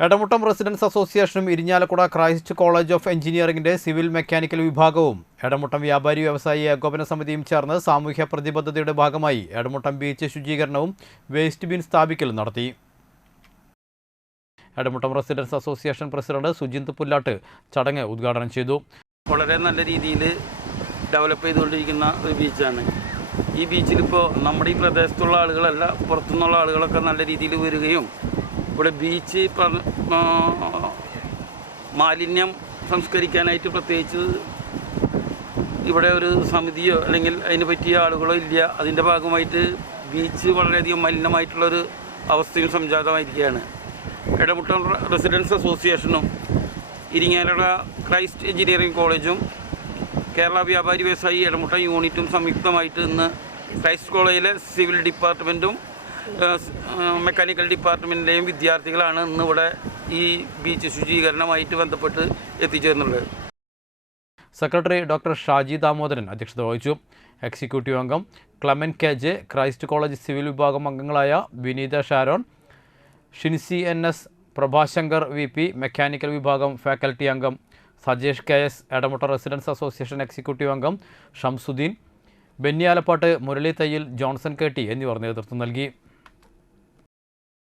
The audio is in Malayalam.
എടമുട്ടം റെസിഡൻസ് അസോസിയേഷനും ഇരിഞ്ഞാലക്കുട ക്രൈസ്റ്റ് കോളേജ് ഓഫ് എഞ്ചിനീയറിംഗിന്റെ സിവിൽ മെക്കാനിക്കൽ വിഭാഗവും എടമുട്ടം വ്യാപാരി വ്യവസായി ഏകോപന സമിതിയും ചേർന്ന് സാമൂഹ്യ പ്രതിബദ്ധതയുടെ ഭാഗമായി എടമുട്ടം ബീച്ച് ശുചീകരണവും വേസ്റ്റ് ബിൻ സ്ഥാപിക്കലും നടത്തി. Edamuttam residence association president Sujinth Pullattu ചടങ്ങ് ഉദ്ഘാടനം ചെയ്തു. വളരെ നല്ല രീതിയിൽ ഡെവലപ്പ് ചെയ്തുകൊണ്ടിരിക്കുന്ന ഒരു ബീച്ചാണ്. ഈ ബീച്ചിലിപ്പോൾ നമ്മുടെ ഈ പ്രദേശത്തുള്ള ആളുകളല്ല പുറത്തുനിന്നുള്ള ആളുകളൊക്കെ നല്ല രീതിയിൽ വരികയും ഇവിടെ ബീച്ച് മാലിന്യം സംസ്കരിക്കാനായിട്ട് പ്രത്യേകിച്ച് ഇവിടെ ഒരു സമിതിയോ അല്ലെങ്കിൽ അതിന് പറ്റിയ ആളുകളോ ഇല്ല. അതിന്റെ ഭാഗമായിട്ട് ബീച്ച് വളരെയധികം മലിനമായിട്ടുള്ളൊരു അവസ്ഥയും സംജാതമായിരിക്കുകയാണ്. ഇടമുട്ടം റെസിഡൻസ് അസോസിയേഷനും ഇരിങ്ങാലട ക്രൈസ്റ്റ് എഞ്ചിനീയറിംഗ് കോളേജും കേരള വ്യാപാരി വ്യവസായി ഇടമുട്ടം യൂണിറ്റും സംയുക്തമായിട്ട് ഇന്ന് ക്രൈസ്റ്റ് കോളേജിലെ സിവിൽ ഡിപ്പാർട്ട്മെന്റും മെക്കാനിക്കൽ ഡിപ്പാർട്ട്മെന്റിലെയും വിദ്യാർത്ഥികളാണ് ഇന്നിവിടെ ഈ ബീച്ച് ശുചീകരണമായിട്ട് ബന്ധപ്പെട്ട് എത്തിച്ചേർന്നുള്ളത് സെക്രട്ടറി ഡോക്ടർ ഷാജി ദാമോദരൻ അധ്യക്ഷത വഹിച്ചു. എക്സിക്യൂട്ടീവ് അംഗം Clemen K J Christ college civil വിഭാഗം അംഗങ്ങളായ Vineetha Sharon Shincy N S Prabhashankar V P mechanical വിഭാഗം ഫാക്കൽറ്റി അംഗം Sajesh K S Edamutta residence association executive അംഗം Shamsuddin Benny Alappatt Murali Thayyil Johnson K T എന്നിവർ നേതൃത്വം നൽകി.